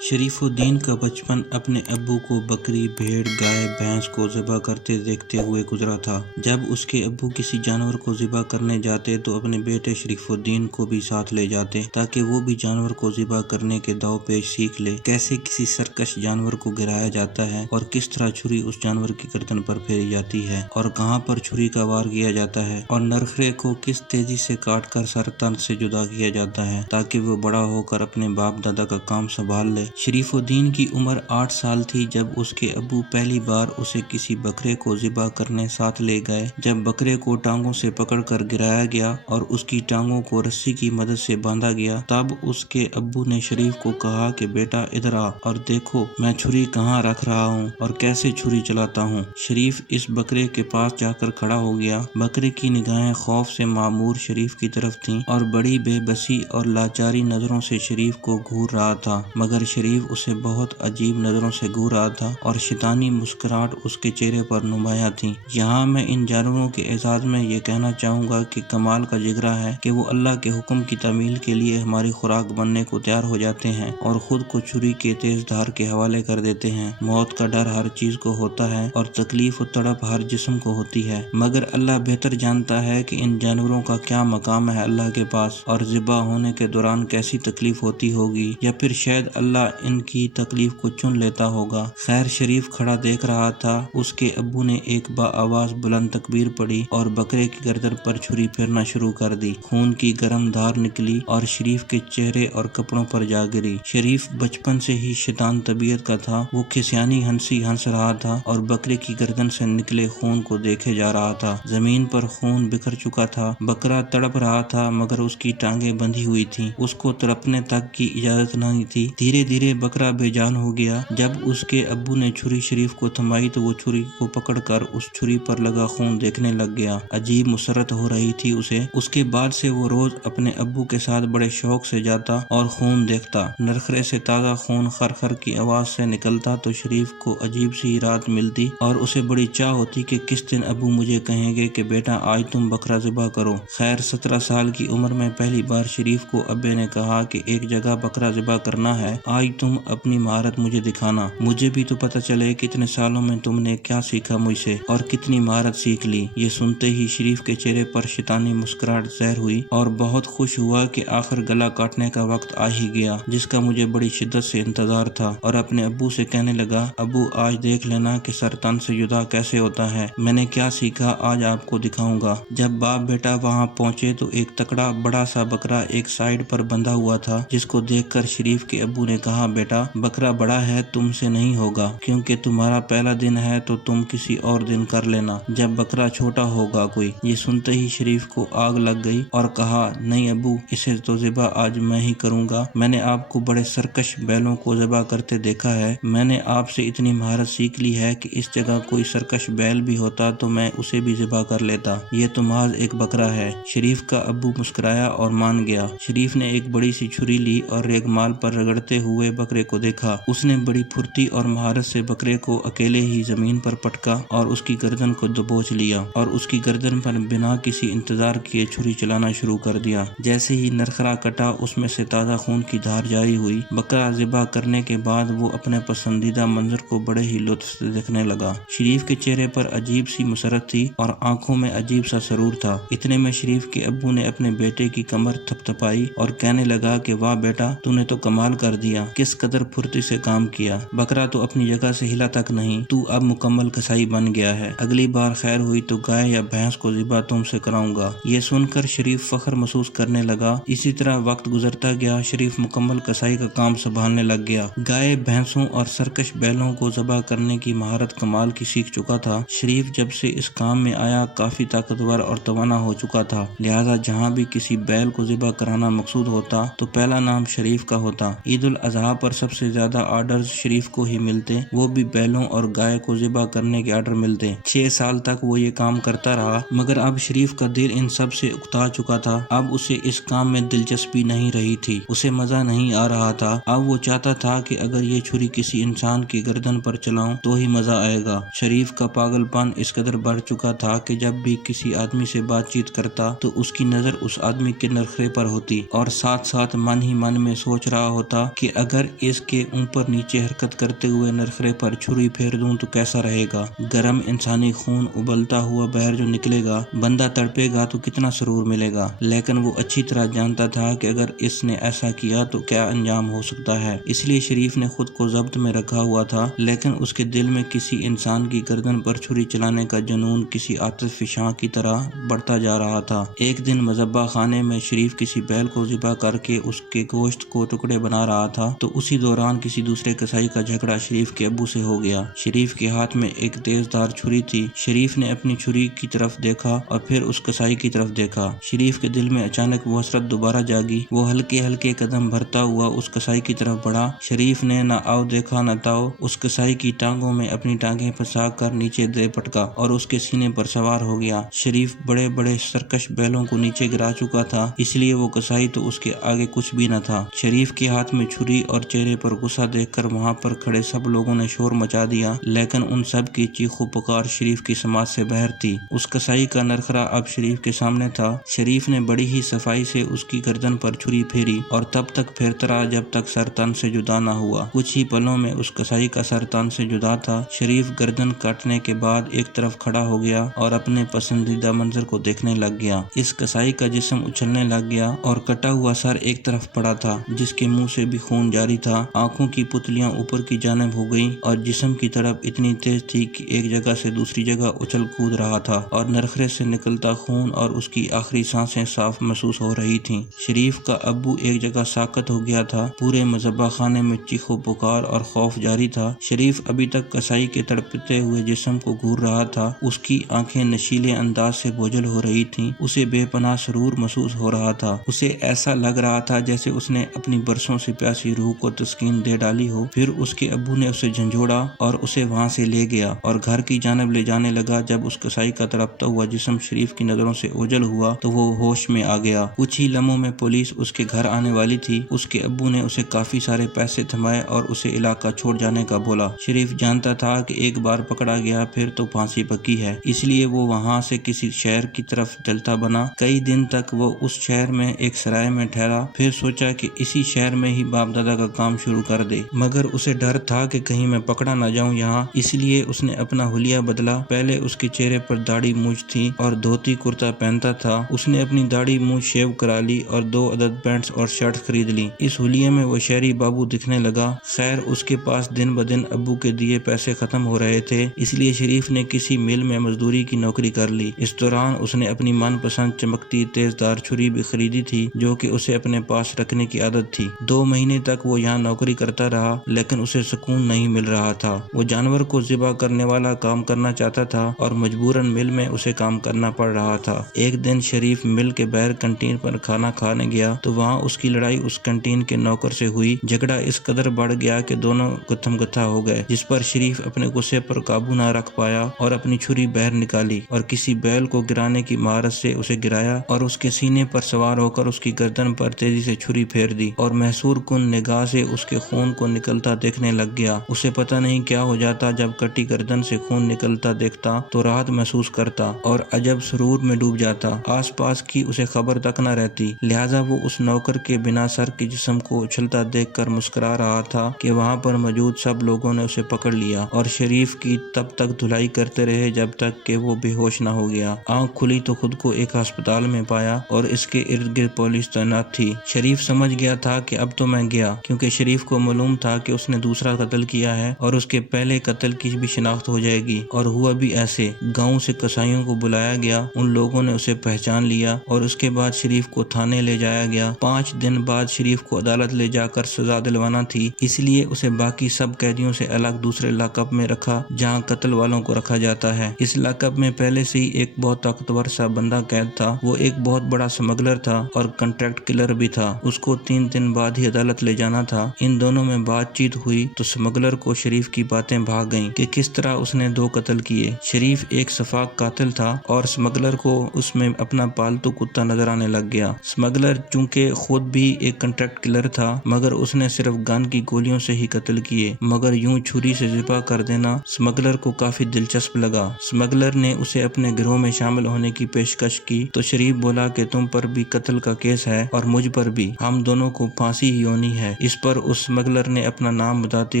शरीफ उद्दीन का बचपन अपने अब्बू को बकरी, भेड़, गाय, भैंस को ज़िबा करते देखते हुए गुजरा था। जब उसके अब्बू किसी जानवर को ज़िबा करने जाते तो अपने बेटे शरीफुद्दीन को भी साथ ले जाते ताकि वो भी जानवर को ज़िबा करने के दाव पेश सीख ले, कैसे किसी सरकश जानवर को गिराया जाता है और किस तरह छुरी उस जानवर की गर्दन पर फेरी जाती है और कहाँ पर छुरी का वार किया जाता है और नरखरे को किस तेजी से काट कर सर तन से जुदा किया जाता है ताकि वो बड़ा होकर अपने बाप दादा का काम संभाल ले। शरीफुद्दीन की उम्र 8 साल थी जब उसके अब्बू पहली बार उसे किसी बकरे को ज़िबा करने साथ ले गए। जब बकरे को टांगों से पकड़कर गिराया गया और उसकी टांगों को रस्सी की मदद से बांधा गया, तब उसके अब्बू ने शरीफ को कहा कि बेटा इधर आ और देखो मैं छुरी कहाँ रख रहा हूँ और कैसे छुरी चलाता हूँ। शरीफ इस बकरे के पास जाकर खड़ा हो गया। बकरे की निगाहें खौफ से मामूर शरीफ की तरफ थीं और बड़ी बेबसी और लाचारी नजरों से शरीफ को घूर रहा था, मगर शरीफ उसे बहुत अजीब नजरों से घूर रहा था और शैतानी मुस्कुराहट उसके चेहरे पर नुमाया थी। यहाँ मैं इन जानवरों के एजाज में ये कहना चाहूँगा कि कमाल का जिगरा है कि वो अल्लाह के हुक्म की तामील के लिए हमारी खुराक बनने को तैयार हो जाते हैं और खुद को छुरी के तेज धार के हवाले कर देते हैं। मौत का डर हर चीज को होता है और तकलीफ और तड़प हर जिस्म को होती है, मगर अल्लाह बेहतर जानता है कि इन जानवरों का क्या मकाम है अल्लाह के पास और ज़िबा होने के दौरान कैसी तकलीफ होती होगी, या फिर शायद अल्लाह इनकी तकलीफ को चुन लेता होगा। खैर, शरीफ खड़ा देख रहा था। उसके अब्बू ने एक आवाज बुलंद तकबीर पड़ी और बकरे की गर्दन पर छुरी फेरना शुरू कर दी। खून की गर्म धार निकली और शरीफ के चेहरे और कपड़ों पर जा गिरी। शरीफ बचपन से ही शैतान तबीयत का था। वो खिसियानी हंसी हंस रहा था और बकरे की गर्दन से निकले खून को देखे जा रहा था। जमीन पर खून बिखर चुका था। बकरा तड़प रहा था मगर उसकी टांगे बंधी हुई थी। उसको तड़पने तक की इजाजत नहीं थी। धीरे धीरे बकरा बेजान हो गया। जब उसके अब्बू ने छुरी शरीफ को थमाई तो वो छुरी को पकड़कर उस छुरी पर लगा खून देखने लग गया। अजीब मुसरत हो रही थी उसे। उसके बाद से वो रोज अपने अब्बू के साथ बड़े शौक से जाता और खून देखता। नरखरे से ताज़ा खून खर खर की आवाज से निकलता तो शरीफ को अजीब सी राहत मिलती और उसे बड़ी चाह होती कि किस दिन अब्बू मुझे कहेंगे कि बेटा आज तुम बकरा ज़िबा करो। खैर, 17 साल की उम्र में पहली बार शरीफ को अब्बे ने कहा कि एक जगह बकरा ज़िबा करना है, आज तुम अपनी महारत मुझे दिखाना। मुझे भी तो पता चले कितने सालों में तुमने क्या सीखा मुझसे और कितनी महारत सीख ली। ये सुनते ही शरीफ के चेहरे पर शैतानी मुस्कुराहट ज़ाहिर हुई और बहुत खुश हुआ कि आखिर गला काटने का वक्त आ ही गया, जिसका मुझे बड़ी शिद्दत से इंतजार था। और अपने अब्बू से कहने लगा, अब्बू आज देख लेना कि सर तन से जुदा कैसे होता है। मैंने क्या सीखा आज आपको दिखाऊंगा। जब बाप बेटा वहाँ पहुँचे तो एक तकड़ा बड़ा सा बकरा एक साइड पर बंधा हुआ था, जिसको देखकर शरीफ के अब्बू ने कहा, बेटा बकरा बड़ा है, तुमसे नहीं होगा, क्योंकि तुम्हारा पहला दिन है तो तुम किसी और दिन कर लेना जब बकरा छोटा होगा कोई। ये सुनते ही शरीफ को आग लग गई और कहा, नहीं अब्बू, इसे तो ज़िबा आज मैं ही करूंगा। मैंने आपको बड़े सरकश बैलों को ज़िबा करते देखा है। मैंने आपसे इतनी महारत सीख ली है कि इस जगह कोई सरकश बैल भी होता तो मैं उसे भी ज़िबा कर लेता। ये तो महज एक बकरा है। शरीफ का अब्बू मुस्कुराया और मान गया। शरीफ ने एक बड़ी सी छुरी ली और रेगमाल पर रगड़ते हुए बकरे को देखा। उसने बड़ी फुर्ती और महारत से बकरे को अकेले ही जमीन पर पटका और उसकी गर्दन को दबोच लिया और उसकी गर्दन पर बिना किसी इंतजार किए छुरी चलाना शुरू कर दिया। जैसे ही नरखरा कटा, उसमें से ताज़ा खून की धार जारी हुई। बकरा ज़िबा करने के बाद वो अपने पसंदीदा मंजर को बड़े ही लुत्फ से देखने लगा। शरीफ के चेहरे पर अजीब सी मुसरत थी और आंखों में अजीब सा सरूर था। इतने में शरीफ के अब्बू ने अपने बेटे की कमर थपथपाई और कहने लगा कि वाह बेटा, तूने तो कमाल कर दिया, किस कदर फुर्ती से काम किया। बकरा तो अपनी जगह से हिला तक नहीं, तू अब मुकम्मल कसाई बन गया है। अगली बार खैर हुई तो गाय या भैंस को ज़िबा तुमसे कराऊंगा। ये सुनकर शरीफ फख्र महसूस करने लगा। इसी तरह वक्त गुजरता गया। शरीफ मुकम्मल कसाई का काम संभालने लग गया। गाय, भैंसों और सरकश बैलों को ज़िबा करने की महारत कमाल की सीख चुका था। शरीफ जब से इस काम में आया काफी ताकतवर और तवाना हो चुका था, लिहाजा जहाँ भी किसी बैल को ज़िबा कराना मकसूद होता तो पहला नाम शरीफ का होता। ईद उल अजहा पर सबसे ज्यादा आर्डर्स शरीफ को ही मिलते, वो भी बैलों और गाय को ज़िबा करने के आर्डर मिलते। 6 साल तक वो ये काम करता रहा, मगर अब शरीफ का दिल इन सब से उकता चुका था। अब उसे इस काम में दिलचस्पी नहीं रही थी, उसे मजा नहीं आ रहा था। अब वो चाहता था कि अगर ये छुरी किसी इंसान की गर्दन पर चलाऊं तो ही मजा आएगा। शरीफ का पागलपन इस कदर बढ़ चुका था कि जब भी किसी आदमी से बातचीत करता तो उसकी नजर उस आदमी के नरखरे पर होती और साथ साथ मन ही मन में सोच रहा होता कि اگر اس کے اوپر نیچے حرکت کرتے ہوئے نرخرے پر چھری پھیر دوں تو کیسا رہے گا؟ گرم انسانی خون ابلتا ہوا باہر جو نکلے گا، بندہ تڑپے گا تو کتنا سرور ملے گا۔ لیکن وہ اچھی طرح جانتا تھا کہ اگر اس نے ایسا کیا تو کیا انجام ہو سکتا ہے، اس لیے شریف نے خود کو ضبط میں رکھا ہوا تھا، لیکن اس کے دل میں کسی انسان کی گردن پر چھری چلانے کا جنون کسی آتش فشاں کی طرح بڑھتا جا رہا تھا۔ ایک دن مذبح خانے میں شریف کسی بیل کو ذبح کر کے اس کے گوشت کو ٹکڑے بنا رہا تھا تو اسی دوران کسی دوسرے کسائی کا جھگڑا شریف کے ابو سے ہو گیا۔ شریف کے ہاتھ میں ایک تیز دھار چھری تھی۔ شریف نے اپنی چھری کی طرف دیکھا اور پھر اس کسائی کی طرف دیکھا۔ شریف کے دل میں اچانک وہ حسرت دوبارہ جاگی۔ وہ ہلکے ہلکے قدم بھرتا ہوا اس کسائی کی طرف بڑھا۔ شریف نے نہ آؤ دیکھا نہ تاؤ، اس کسائی کی ٹانگوں میں اپنی ٹانگیں پھنسا کر نیچے دے پٹکا اور اس کے سینے پر سوار ہو گیا۔ شریف بڑے بڑے سرکش بیلوں کو نیچے گرا چکا تھا، اس لیے وہ کسائی تو اس کے آگے کچھ بھی نہ تھا۔ شریف کے ہاتھ میں چھری اور چہرے پر غصہ دیکھ کر وہاں پر کھڑے سب لوگوں نے شور مچا دیا، لیکن ان سب کی چیخ و پکار شریف کی سماعت سے باہر تھی۔ اس کسائی کا نرخرا اب شریف کے سامنے تھا۔ شریف نے بڑی ہی صفائی سے اس کی گردن پر چھری پھیری اور تب تک پھیرتا رہا جب تک سر تن سے جدا نہ ہوا۔ کچھ ہی پلوں میں اس کسائی کا سر تن سے جدا تھا۔ شریف گردن کاٹنے کے بعد ایک طرف کھڑا ہو گیا اور اپنے پسندیدہ منظر کو دیکھنے لگ گیا۔ اس کسائی کا جسم اچھلنے لگ گیا اور کٹا ہوا سر ایک طرف پڑا تھا، جس کے منہ سے بھی خون جاری تھا۔ آنکھوں کی پتلیاں اوپر کی جانب ہو گئیں اور جسم کی طرف اتنی تیز تھی کہ ایک جگہ سے دوسری جگہ اچھل کود رہا تھا اور نرخرے سے نکلتا خون اور اس کی آخری سانسیں صاف محسوس ہو رہی تھیں۔ شریف کا ابو ایک جگہ ساکت ہو گیا تھا۔ پورے مذبح خانے میں چیخ و پکار اور خوف جاری تھا۔ شریف ابھی تک کسائی کے تڑپتے ہوئے جسم کو گھور رہا تھا۔ اس کی آنکھیں نشیلے انداز سے بوجھل ہو رہی تھیں۔ اسے بے پناہ سرور محسوس ہو رہا تھا۔ اسے ایسا لگ رہا تھا جیسے اس نے اپنی برسوں سے پیاسی روح کو تسکین دے ڈالی ہو۔ پھر اس کے ابو نے اسے جھنجھوڑا اور اسے وہاں سے لے گیا اور گھر کی جانب لے جانے لگا۔ جب اس کسائی کا تڑپتا ہوا جسم شریف کی نظروں سے اوجھل ہوا تو وہ ہوش میں آ گیا۔ کچھ ہی لمحوں میں پولیس اس کے گھر آنے والی تھی۔ اس کے ابو نے اسے کافی سارے پیسے تھمائے اور اسے علاقہ چھوڑ جانے کا بولا۔ شریف جانتا تھا کہ ایک بار پکڑا گیا پھر تو پھانسی پکی ہے، اس لیے وہ وہاں سے کسی شہر کی طرف چلتا بنا۔ کئی دن تک وہ اس شہر میں ایک سرائے میں ٹھہرا، پھر سوچا کہ اسی شہر میں ہی باپ دادا کا کام شروع کر دے، مگر اسے ڈر تھا کہ کہیں میں پکڑا نہ جاؤں یہاں، اس لیے اس نے اپنا حلیہ بدلا۔ پہلے اس کے چہرے پر داڑھی مونچھ تھی اور دھوتی کرتا پہنتا تھا۔ اس نے اپنی داڑھی مونچھ شیو کرا لی اور 2 عدد پینٹس اور شرٹ خرید لی۔ اس حلیے میں وہ شہری بابو دکھنے لگا۔ خیر اس کے پاس دن بدن ابو کے دیے پیسے ختم ہو رہے تھے، اس لیے شریف نے کسی مل میں مزدوری کی نوکری کر لی۔ اس دوران اس نے اپنی من پسند چمکتی تیز دھار چھری بھی خریدی تھی جو کہ اسے اپنے پاس رکھنے کی عادت تھی۔ 2 مہینے تک وہ یہاں نوکری کرتا رہا، لیکن اسے سکون نہیں مل رہا تھا۔ وہ جانور کو ذبح کرنے والا کام کرنا چاہتا تھا اور مجبوراً مل میں اسے کام کرنا پڑ رہا تھا۔ ایک دن شریف مل کے باہر کنٹین پر کھانا کھانے گیا تو وہاں اس کی لڑائی اس کنٹین کے نوکر سے ہوئی۔ جھگڑا اس قدر بڑھ گیا کہ دونوں گتھم گتھا ہو گئے، جس پر شریف اپنے غصے پر قابو نہ رکھ پایا اور اپنی چھری باہر نکالی اور کسی بیل کو گرانے کی مہارت سے اسے گرایا اور اس کے سینے پر سوار ہو کر اس کی گردن پر تیزی سے چھری پھیر دی اور محصور کن نگاہ سے اس کے خون کو نکلتا دیکھنے لگ گیا۔ اسے پتہ نہیں کیا ہو جاتا، جب کٹی گردن سے خون نکلتا دیکھتا تو راحت محسوس کرتا اور عجب سرور میں ڈوب جاتا۔ آس پاس کی اسے خبر تک نہ رہتی، لہٰذا وہ اس نوکر کے بنا سر کے جسم کو اچھلتا دیکھ کر مسکرا رہا تھا کہ وہاں پر موجود سب لوگوں نے اسے پکڑ لیا اور شریف کی تب تک دھلائی کرتے رہے جب تک کہ وہ بے ہوش نہ ہو گیا۔ آنکھ کھلی تو خود کو ایک ہسپتال میں پایا اور اس کے ارد گرد پولیس تعینات تھی۔ شریف سمجھ گیا تھا کہ اب تو میں گیا، کیونکہ شریف کو معلوم تھا کہ اس نے دوسرا قتل کیا ہے اور اس کے پہلے قتل کی بھی شناخت ہو جائے گی، اور ہوا بھی ایسے۔ گاؤں سے کسائیوں کو بلایا گیا، ان لوگوں نے اسے پہچان لیا اور اس کے بعد شریف کو تھانے لے جایا گیا۔ 5 دن بعد شریف کو عدالت لے جا کر سزا دلوانا تھی، اس لیے اسے باقی سب قیدیوں سے الگ دوسرے لاک اپ میں رکھا جہاں قتل والوں کو رکھا جاتا ہے۔ اس لاک اپ میں پہلے سے ہی ایک بہت طاقتور سا بندہ قید تھا۔ وہ ایک بہت بڑا سمگلر تھا اور کنٹریکٹ کلر بھی تھا۔ اس کو 3 دن بعد ہی عدالت لے جانا تھا۔ ان دونوں میں بات چیت ہوئی تو سمگلر کو شریف کی باتیں بھاگ گئیں کہ کس طرح اس نے 2 قتل کیے۔ شریف ایک شفاق قاتل تھا اور سمگلر کو اس میں اپنا پالتو کتا نظر آنے لگ گیا۔ سمگلر چونکہ خود بھی ایک کنٹریکٹ کلر تھا، مگر اس نے صرف گن کی گولیوں سے ہی قتل کیے، مگر یوں چھری سے ذبح کر دینا سمگلر کو کافی دلچسپ لگا۔ سمگلر نے اسے اپنے گروہ میں شامل ہونے کی پیشکش کی تو شریف بولا کہ تم پر بھی قتل کا کیس ہے اور مجھ پر بھی، ہم دونوں کو پھانسی ہی ہونی ہے۔ इस पर उस स्मगलर ने अपना नाम बताते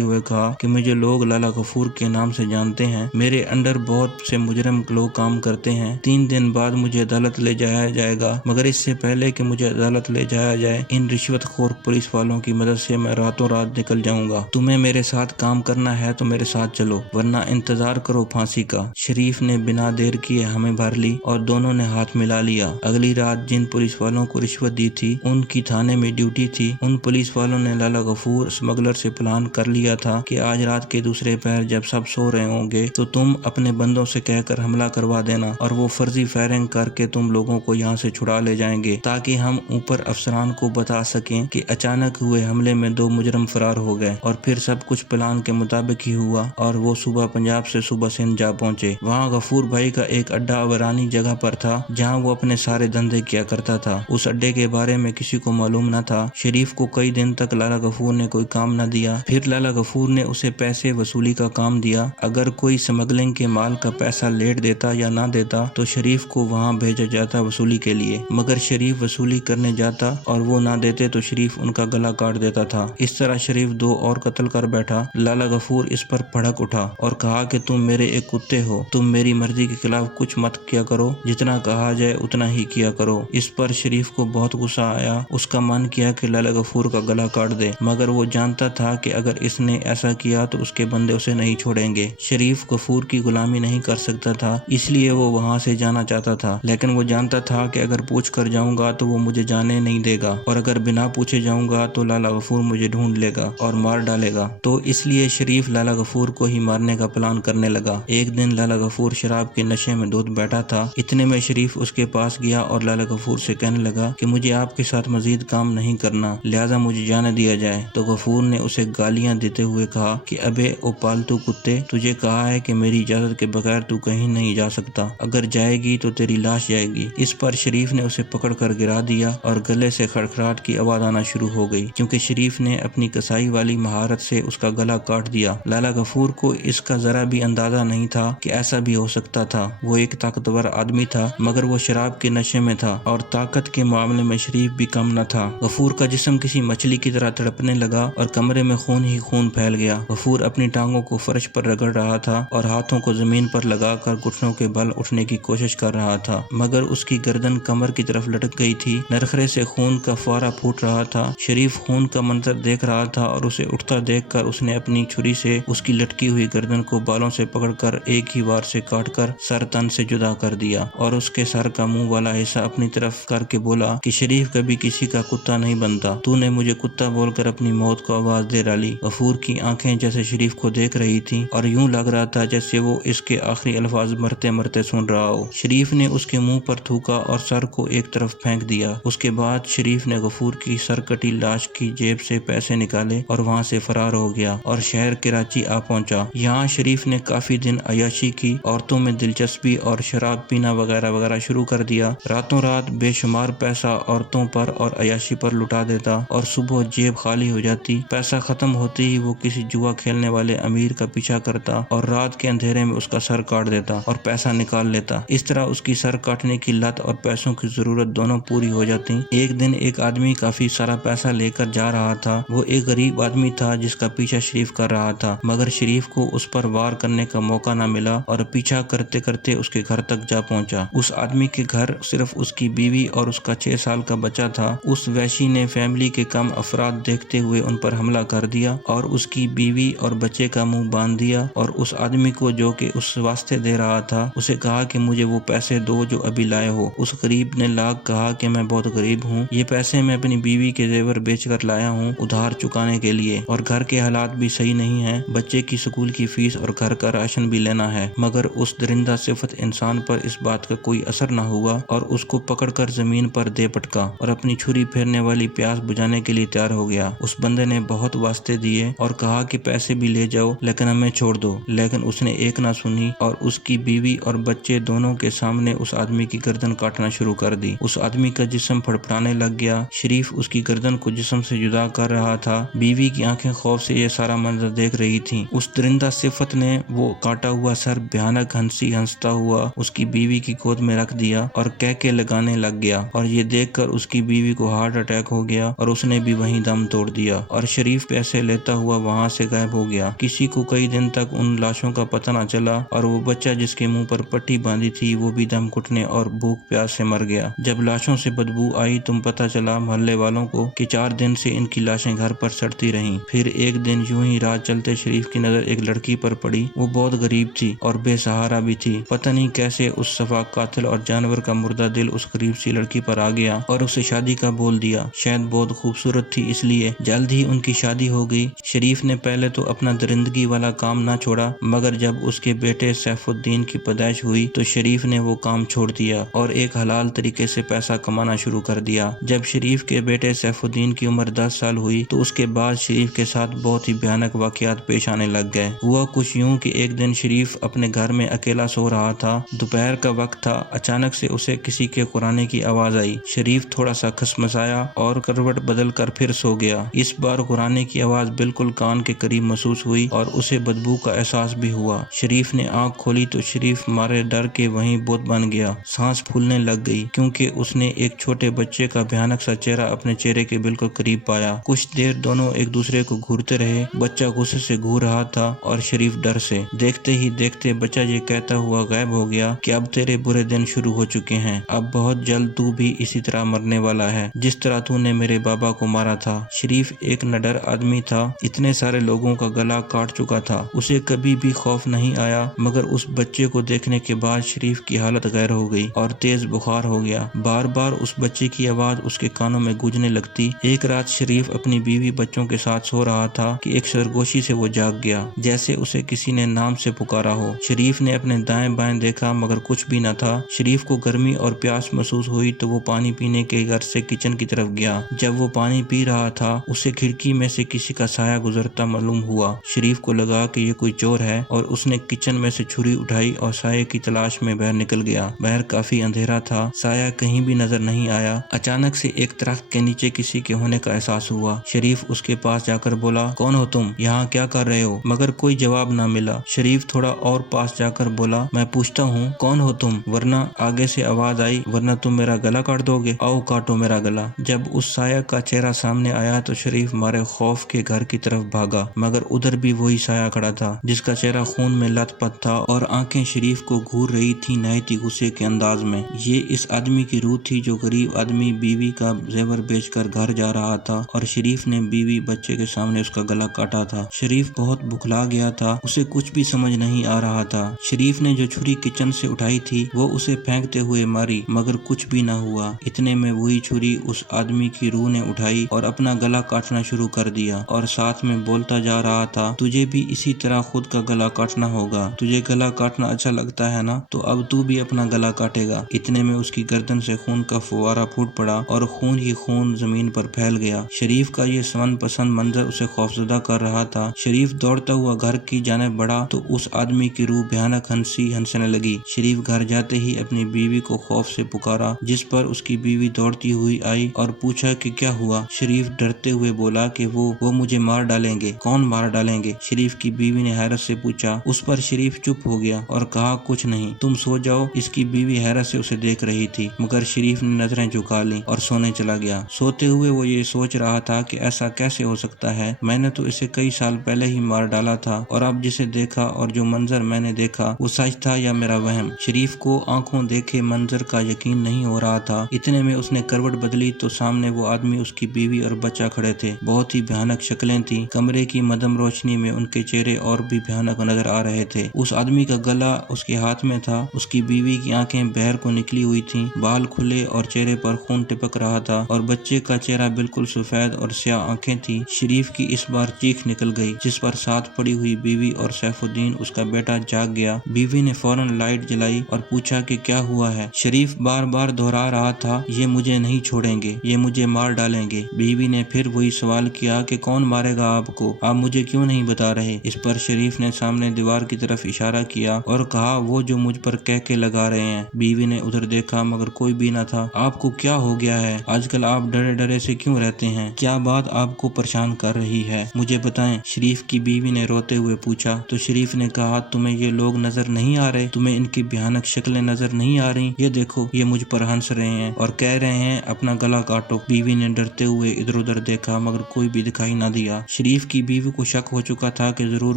हुए कहा कि मुझे लोग लाला गफूर के नाम से जानते हैं, मेरे अंडर बहुत से मुजरिम लोग काम करते हैं। 3 दिन बाद मुझे अदालत ले जाया जाएगा, मगर इससे पहले कि मुझे अदालत ले जाया जाए इन रिश्वतखोर पुलिस वालों की मदद से मैं रातों रात निकल जाऊंगा। तुम्हें मेरे साथ काम करना है तो मेरे साथ चलो, वरना इंतजार करो फांसी का। शरीफ ने बिना देर किए हमें भर ली और दोनों ने हाथ मिला लिया। अगली रात जिन पुलिस वालों को रिश्वत दी थी उनकी थाने में ड्यूटी थी। उन पुलिस वालों ने लाला गफूर स्मगलर से प्लान कर लिया था कि आज रात के दूसरे पहर जब सब सो रहे होंगे तो तुम अपने बंदों से कहकर हमला करवा देना और वो फर्जी फायरिंग करके तुम लोगों को यहाँ से छुड़ा ले जाएंगे, ताकि हम ऊपर अफसरान को बता सकें कि अचानक हुए हमले में 2 मुजरम फरार हो गए। और फिर सब कुछ प्लान के मुताबिक ही हुआ और वो सुबह पंजाब से सुबह सिंध जा पहुंचे। वहाँ गफूर भाई का एक अड्डा वरानी जगह पर था जहाँ वो अपने सारे धंधे किया करता था। उस अड्डे के बारे में किसी को मालूम न था। शरीफ को कई दिन तक लाला गफूर ने कोई काम न दिया। फिर लाला गफूर ने उसे पैसे वसूली का काम दिया। अगर कोई स्मगलिंग के माल का पैसा लेट देता या ना देता तो शरीफ को वहाँ भेजा जाता वसूली के लिए, मगर शरीफ वसूली करने जाता और वो ना देते तो शरीफ उनका गला काट देता था। इस तरह शरीफ 2 और कत्ल कर बैठा। लाला गफूर इस पर भड़क उठा और कहा कि तुम मेरे एक कुत्ते हो, तुम मेरी मर्जी के खिलाफ कुछ मत किया करो, जितना कहा जाए उतना ही किया करो। इस पर शरीफ को बहुत गुस्सा आया। उसका मन किया कि लाला गफूर का गला काट दे, मगर वो जानता था कि अगर इसने ऐसा किया तो उसके बंदे उसे नहीं छोड़ेंगे। शरीफ गफूर की गुलामी नहीं कर सकता था, इसलिए वो वहाँ से जाना चाहता था, लेकिन वो जानता था कि अगर पूछ कर जाऊंगा तो वो मुझे जाने नहीं देगा और अगर बिना पूछे जाऊंगा तो लाला गफूर मुझे ढूंढ लेगा और मार डालेगा। तो इसलिए शरीफ लाला गफूर को ही मारने का प्लान करने लगा। एक दिन लाला गफूर शराब के नशे में धुत बैठा था। इतने में शरीफ उसके पास गया और लाला गफूर से कहने लगा कि मुझे आपके साथ मजीद काम नहीं करना, लिहाजा मुझे जाने दिया जाए। तो गफूर ने उसे गालियां देते हुए कहा कि अबे ओ पालतू कुत्ते, तुझे कहा है कि मेरी इजाजत के बगैर तू कहीं नहीं जा सकता, अगर जाएगी तो तेरी लाश जाएगी। इस पर शरीफ ने उसे पकड़ कर गिरा दिया और गले से खड़खड़ाहट की आवाज आना शुरू हो गई, क्योंकि शरीफ ने अपनी कसाई वाली महारत से उसका गला काट दिया। लाला गफूर को इसका जरा भी अंदाजा नहीं था कि ऐसा भी हो सकता था। वो एक ताकतवर आदमी था, मगर वो शराब के नशे में था और ताकत के मामले में शरीफ भी कम न था। गफूर का जिस्म किसी मछली की तरह तड़पने लगा और कमरे में खून ही खून फैल गया। गफूर अपनी टांगों को फर्श पर रगड़ रहा था और हाथों को जमीन पर लगाकर घुटनों के बल उठने की कोशिश कर रहा था, मगर उसकी गर्दन कमर की तरफ लटक गई थी। नरखरे से खून का फुआरा फूट रहा था। शरीफ खून का मंजर देख रहा था और उसे उठता देखकर उसने अपनी छुरी से उसकी लटकी हुई गर्दन को बालों से पकड़कर एक ही वार से काटकर सर तन से जुदा कर दिया और उसके सर का मुंह वाला हिस्सा अपनी तरफ करके बोला कि शरीफ कभी किसी का कुत्ता नहीं बनता, तूने मुझे कुत्ता बोलकर अपनी मौत को आवाज दे डाली। गफूर की आंखें जैसे शरीफ को देख रही थी और यूं लग रहा था जैसे वो इसके आखिरी अल्फाज मरते मरते सुन रहा हो। शरीफ ने उसके मुंह पर थूका और सर को एक तरफ फेंक दिया। उसके बाद शरीफ ने गफूर की सरकटी लाश की जेब से पैसे निकाले और वहाँ से फरार हो गया और शहर कराची आ पहुंचा। यहाँ शरीफ ने काफी दिन अयाशी की, औरतों में दिलचस्पी और शराब पीना वगैरह वगैरह शुरू कर दिया। रातों रात बेशुमार पैसा औरतों पर और अयाशी पर लुटा देता और सुबह जेब खाली हो जाती। पैसा खत्म होते ही वो किसी जुआ खेलने वाले अमीर का पीछा करता और रात के अंधेरे में उसका सर काट देता और पैसा निकाल लेता। इस तरह उसकी सर काटने की लत और पैसों की जरूरत दोनों पूरी हो जाती। एक दिन एक आदमी काफी सारा पैसा लेकर जा रहा था। वो एक गरीब आदमी था जिसका पीछा शरीफ कर रहा था, मगर शरीफ को उस पर वार करने का मौका न मिला और पीछा करते करते उसके घर तक जा पहुंचा। उस आदमी के घर सिर्फ उसकी बीवी और उसका 6 साल का बच्चा था। उस वैशी ने फैमिली के कम अफराद देखते हुए उन पर हमला कर दिया और उसकी बीवी और बच्चे का मुंह बांध दिया और उस आदमी को जो कि उस वास्ते दे रहा था उसे कहा कि मुझे वो पैसे दो जो अभी लाए हो। उस गरीब ने लाख कहा कि मैं बहुत गरीब हूँ, ये पैसे मैं अपनी बीवी के जेवर बेचकर लाया हूँ उधार चुकाने के लिए, और घर के हालात भी सही नहीं है, बच्चे की स्कूल की फीस और घर का राशन भी लेना है। मगर उस दरिंदा सिफत इंसान पर इस बात का कोई असर न हुआ और उसको पकड़कर जमीन पर दे पटका और अपनी छुरी फेरने वाली प्यास बुझाने के लिए तैयार हो गया। उस बंदे ने बहुत वास्ते दिए और कहा कि पैसे भी ले जाओ लेकिन हमें छोड़ दो, लेकिन उसने एक ना सुनी और उसकी बीवी और बच्चे दोनों के सामने उस आदमी की गर्दन काटना शुरू कर दी। उस आदमी का जिस्म फड़फड़ाने लग गया। शरीफ उसकी गर्दन को जिस्म से जुदा कर रहा था। बीवी की आंखें खौफ से ये सारा मंजर देख रही थी। उस दरिंदा सिफत ने वो काटा हुआ सर भयानक हंसता हुआ उसकी बीवी की गोद में रख दिया और कह के लगाने लग गया और ये देखकर उसकी बीवी को हार्ट अटैक हो गया और उसने भी वहीं دم توڑ دیا اور شریف پیسے لیتا ہوا وہاں سے غائب ہو گیا۔ کسی کو کئی دن تک ان لاشوں کا پتہ نہ چلا اور وہ بچہ جس کے منہ پر پٹی باندھی تھی وہ بھی دم گھٹنے اور بھوک پیاس سے مر گیا۔ جب لاشوں سے بدبو آئی تو پتہ چلا محلے والوں کو کہ 4 دن سے ان کی لاشیں گھر پر سڑتی رہیں۔ پھر ایک دن یوں ہی راہ چلتے شریف کی نظر ایک لڑکی پر پڑی۔ وہ بہت غریب تھی اور بے سہارا بھی تھی۔ پتہ نہیں کیسے اس صفاک قاتل اور جانور کا مردہ دل اس غریب سی لڑکی پر آ گیا اور اسے شادی کا بول دیا۔ شاید بہت خوبصورت تھی اس لیے جلد ہی ان کی شادی ہو گئی۔ شریف نے پہلے تو اپنا درندگی والا کام نہ چھوڑا، مگر جب اس کے بیٹے سیف الدین کی پیدائش ہوئی تو شریف نے وہ کام چھوڑ دیا اور ایک حلال طریقے سے پیسہ کمانا شروع کر دیا۔ جب شریف کے بیٹے سیف الدین کی عمر 10 سال ہوئی تو اس کے بعد شریف کے ساتھ بہت ہی بھیانک واقعات پیش آنے لگ گئے۔ ہوا کچھ یوں کہ ایک دن شریف اپنے گھر میں اکیلا سو رہا تھا۔ دوپہر کا وقت تھا۔ اچانک سے اسے کسی کے قرانے کی آواز آئی۔ شریف تھوڑا سا کھسمسایا اور کروٹ بدل کر پھر سو گیا۔ اس بار قرانے کی آواز بالکل کان کے قریب محسوس ہوئی اور اسے بدبو کا احساس بھی ہوا۔ شریف نے آنکھ کھولی تو شریف مارے ڈر کے وہیں بت بن گیا۔ سانس پھولنے لگ گئی کیونکہ اس نے ایک چھوٹے بچے کا بھیانک سا چہرہ اپنے چہرے کے بالکل قریب پایا۔ کچھ دیر دونوں ایک دوسرے کو گھورتے رہے۔ بچہ غصے سے گھور رہا تھا اور شریف ڈر سے۔ دیکھتے ہی دیکھتے بچہ یہ کہتا ہوا غائب ہو گیا کہ اب تیرے برے دن شروع ہو چکے ہیں۔ اب بہت جلد تو بھی اسی طرح مرنے والا ہے جس طرح تو نے میرے بابا کو مارا تھا۔ شریف ایک نڈر آدمی تھا، اتنے سارے لوگوں کا گلا کاٹ چکا تھا، اسے کبھی بھی خوف نہیں آیا، مگر اس بچے کو دیکھنے کے بعد شریف کی حالت غیر ہو گئی اور تیز بخار ہو گیا۔ بار بار اس بچے کی آواز اس کے کانوں میں گونجنے لگتی۔ ایک رات شریف اپنی بیوی بچوں کے ساتھ سو رہا تھا کہ ایک سرگوشی سے وہ جاگ گیا، جیسے اسے کسی نے نام سے پکارا ہو۔ شریف نے اپنے دائیں بائیں دیکھا مگر کچھ بھی نہ تھا۔ شریف کو گرمی اور پیاس محسوس ہوئی تو وہ پانی پینے کے غرض سے کچن کی طرف گیا۔ جب وہ پانی پی رہا تھا اسے کھڑکی میں سے کسی کا سایہ گزرتا معلوم ہوا۔ شریف کو لگا کہ یہ کوئی چور ہے اور اس نے کچن میں سے چھری اٹھائی اور سایہ کی تلاش میں باہر نکل گیا۔ باہر کافی اندھیرا تھا، سایہ کہیں بھی نظر نہیں آیا۔ اچانک سے ایک درخت کے نیچے کسی کے ہونے کا احساس ہوا۔ شریف اس کے پاس جا کر بولا، کون ہو تم؟ یہاں کیا کر رہے ہو؟ مگر کوئی جواب نہ ملا۔ شریف تھوڑا اور پاس جا کر بولا، میں پوچھتا ہوں کون ہو تم؟ ورنہ آگے سے آواز آئی، ورنہ تم میرا گلا کاٹ دو گے، آؤ کاٹو میرا گلا۔ جب اس سایہ کا چہرہ سامنے آیا تو شریف مارے خوف کے گھر کی طرف بھاگا، مگر ادھر بھی وہی سایہ کھڑا تھا جس کا چہرہ خون میں لت پت تھا اور آنکھیں شریف کو گھور رہی تھی نہایت ہی غصے کے انداز میں۔ یہ اس آدمی کی روح تھی جو غریب آدمی بیوی کا زیور بیچ کر گھر جا رہا تھا اور شریف نے بیوی بچے کے سامنے اس کا گلا کاٹا تھا۔ شریف بہت بکھلا گیا تھا، اسے کچھ بھی سمجھ نہیں آ رہا تھا۔ شریف نے جو چھری کچن سے اٹھائی تھی وہ اسے پھینکتے ہوئے ماری مگر کچھ بھی نہ ہوا۔ اتنے میں وہی چھری اس آدمی کی روح نے اٹھائی اور اپنا گلا کاٹنا شروع کر دیا اور ساتھ میں بولتا جا رہا تھا، تجھے بھی اسی طرح خود کا گلا کاٹنا ہوگا، تجھے گلا کاٹنا اچھا لگتا ہے نا، تو اب تو بھی اپنا گلا کاٹے گا۔ اتنے میں اس کی گردن سے خون کا فوارہ پھوٹ پڑا اور خون ہی خون زمین پر پھیل گیا۔ شریف کا یہ سمن پسند منظر اسے خوفزدہ کر رہا تھا۔ شریف دوڑتا ہوا گھر کی جانب بڑھا تو اس آدمی کی روح بھیانک ہنسنے لگی۔ شریف گھر جاتے ہی اپنی بیوی کو خوف سے پکارا، جس پر اس کی بیوی دوڑتی ہوئی آئی اور پوچھا کہ کیا ہوا۔ شریف ڈرتے ہوئے بولا کہ وہ مجھے مار ڈالیں گے۔ کون مار ڈالیں گے؟ شریف کی بیوی نے حیرت سے پوچھا۔ اس پر شریف چپ ہو گیا اور کہا، کچھ نہیں، تم سو جاؤ۔ اس کی بیوی حیرت سے اسے دیکھ رہی تھی مگر شریف نے نظریں جھکا لیں اور سونے چلا گیا۔ سوتے ہوئے وہ یہ سوچ رہا تھا کہ ایسا کیسے ہو سکتا ہے، میں نے تو اسے کئی سال پہلے ہی مار ڈالا تھا اور اب جسے دیکھا اور جو منظر میں نے دیکھا وہ سچ تھا یا میرا وہم؟ شریف کو آنکھوں دیکھے منظر کا یقین نہیں ہو رہا تھا۔ اتنے میں اس نے کروٹ بدلی تو سامنے وہ آدمی، اس کی بیوی اور بچہ کھڑے تھے۔ بہت ہی بھیانک شکلیں تھیں، کمرے کی مدھم روشنی میں ان کے چہرے اور بھی بھیانک نظر آ رہے تھے۔ اس آدمی کا گلا اس کے ہاتھ میں تھا، اس کی بیوی کی آنکھیں باہر کو نکلی ہوئی تھیں، بال کھلے اور چہرے پر خون ٹپک رہا تھا اور بچے کا چہرہ بالکل سفید اور سیاہ آنکھیں تھیں۔ شریف کی اس بار چیخ نکل گئی، جس پر ساتھ پڑی ہوئی بیوی اور سیف الدین اس کا بیٹا جاگ گیا۔ بیوی نے فوراً لائٹ جلائی اور پوچھا کہ کیا ہوا ہے۔ شریف بار بار دہرا رہا تھا، یہ مجھے نہیں چھوڑیں گے، یہ مجھے مار ڈالیں گے۔ بیوی نے پھر وہی سوال کیا کہ کون مارے گا آپ کو، آپ مجھے کیوں نہیں بتا رہے؟ اس پر شریف نے سامنے دیوار کی طرف اشارہ کیا اور کہا، وہ جو مجھ پر کہہ کے لگا رہے ہیں۔ بیوی نے ادھر دیکھا مگر کوئی بھی نہ تھا۔ آپ کو کیا ہو گیا ہے؟ آج کل آپ ڈرے ڈرے سے کیوں رہتے ہیں؟ کیا بات آپ کو پریشان کر رہی ہے؟ مجھے بتائیں، شریف کی بیوی نے روتے ہوئے پوچھا۔ تو شریف نے کہا، تمہیں یہ لوگ نظر نہیں آ رہے؟ تمہیں ان کی بھیانک شکلیں نظر نہیں آ رہی؟ یہ دیکھو، یہ مجھ پر ہنس رہے ہیں اور کہہ رہے ہیں اپنا گلا کاٹو۔ بیوی نے ڈرتے ہوئے ادھر उधर देखा मगर कोई भी दिखाई न दिया। शरीफ की बीवी को शक हो चुका था कि जरूर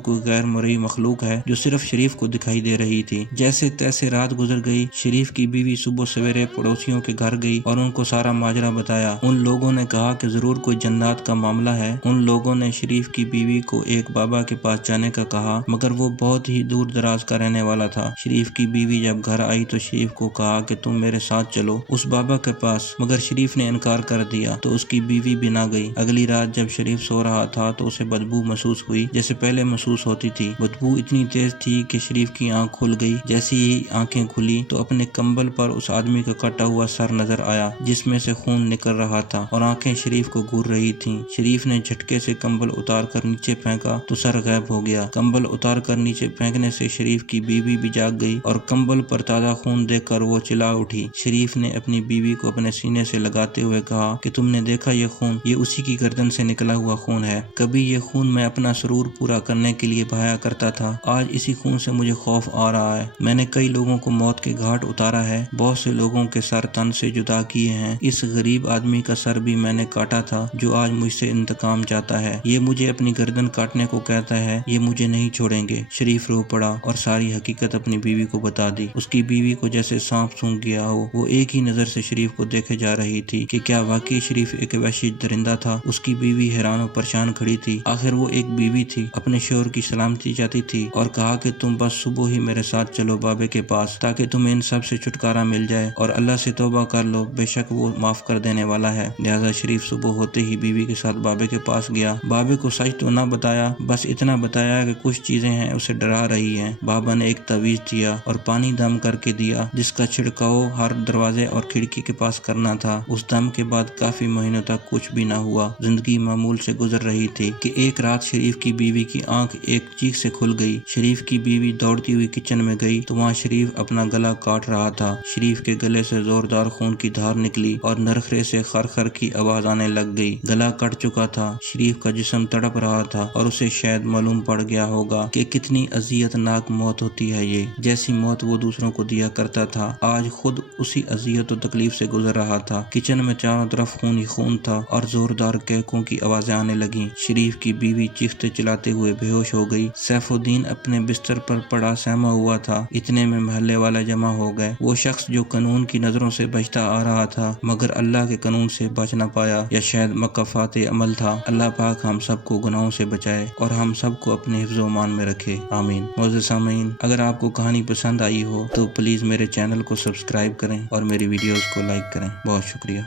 कोई गैर मरई मखलूक है जो सिर्फ शरीफ को दिखाई दे रही थी। जैसे तैसे रात गुजर गई। शरीफ की बीवी सुबह सवेरे पड़ोसियों के घर गई और उनको सारा माजरा बताया। उन लोगों ने कहा कि जरूर कोई जन्नात का मामला है। उन लोगों ने शरीफ की बीवी को एक बाबा के पास जाने का कहा मगर वो बहुत ही दूर दराज का रहने वाला था। शरीफ की बीवी जब घर आई तो शरीफ को कहा कि तुम मेरे साथ चलो उस बाबा के पास, मगर शरीफ ने इनकार कर दिया तो उसकी बीवी भी ना गई। अगली रात जब शरीफ सो रहा था तो उसे बदबू महसूस हुई जैसे पहले महसूस होती थी। बदबू इतनी तेज थी कि शरीफ की आंख खुल गई। जैसी ही आंखें खुली तो अपने कंबल पर उस आदमी का कटा हुआ सर नजर आया जिसमें से खून निकल रहा था और आंखें शरीफ को घूर रही थीं। शरीफ ने झटके से कंबल उतार कर नीचे फेंका तो सर गायब हो गया। कंबल उतार कर नीचे फेंकने से शरीफ की बीवी भी जाग गई और कंबल पर ताजा खून देखकर वो चिल्ला उठी। शरीफ ने अपनी बीवी को अपने सीने से लगाते हुए कहा कि तुमने देखा ये खून, ये उसी की गर्दन से निकला हुआ खून है। कभी ये खून मैं अपना सुरूर पूरा करने के लिए बहाया करता था, आज इसी खून से मुझे खौफ आ रहा है। मैंने कई लोगों को मौत के घाट उतारा है, बहुत से लोगों के सर तन से जुदा किए हैं। इस गरीब आदमी का सर भी मैंने काटा था जो आज मुझसे इंतकाम चाहता है। ये मुझे अपनी गर्दन काटने को कहता है, ये मुझे नहीं छोड़ेंगे। शरीफ रो पड़ा और सारी हकीकत अपनी बीवी को बता दी। उसकी बीवी को जैसे सांप सूंघ गया हो। वो एक ही नजर से शरीफ को देखे जा रही थी कि क्या वाकई शरीफ एक वहशी दरिंदा था। उसकी बीवी हैरान और परेशान खड़ी थी। आखिर वो एक बीवी थी, अपने शोहर की सलामती चाहती थी और कहा कि तुम बस सुबह ही मेरे साथ चलो बाबे के पास ताकि तुम्हें इन सब से छुटकारा मिल जाए और अल्लाह से तौबा कर लो, बेशक वो माफ कर देने वाला है। लिहाजा शरीफ सुबह होते ही बीवी के साथ बाबे के पास गया। बाबे को सच तो ना बताया, बस इतना बताया कि कुछ चीजें हैं उसे डरा रही हैं। बाबा ने एक तवीज दिया और पानी दम करके दिया जिसका छिड़काव हर दरवाजे और खिड़की के पास करना था। उस दम के बाद काफी महीनों तक कुछ भी ना हुआ। जिंदगी मामूल से गुजर रही थी कि एक रात शरीफ की बीवी की आंख एक चीख से खुल गई। शरीफ की बीवी दौड़ती हुई किचन में गई तो वहाँ शरीफ अपना गला काट रहा था। शरीफ के गले से जोरदार खून की धार निकली और नरखरे से खर की आवाज आने लग गई। गला कट चुका था। शरीफ का जिस्म तड़प रहा था और उसे शायद मालूम पड़ गया होगा कि कितनी अजियतनाक मौत होती है ये। जैसी मौत वो दूसरों को दिया करता था, आज खुद उसी अजियत और तकलीफ से गुजर रहा था। किचन में चारों तरफ खून ही खून था और जोरदार कहकों की आवाजें आने लगी। शरीफ की बीवी चीखते चिल्लाते हुए बेहोश हो गई। सैफुद्दीन अपने बिस्तर पर पड़ा सहमा हुआ था। इतने में महल्ले वाले जमा हो गए। वो शख्स जो कानून की नजरों से बचता आ रहा था मगर अल्लाह के कानून से बच न पाया, या शायद मकफात अमल था। अल्लाह पाक हम सबको गुनाहों से बचाए और हम सबको अपने हिफ्ज़ो मान में रखे, आमीन। मोअज़्ज़िज़ सामीन, अगर आपको कहानी पसंद आई हो तो प्लीज़ मेरे चैनल को सब्सक्राइब करें और मेरी वीडियोस को लाइक करें। बहुत शुक्रिया।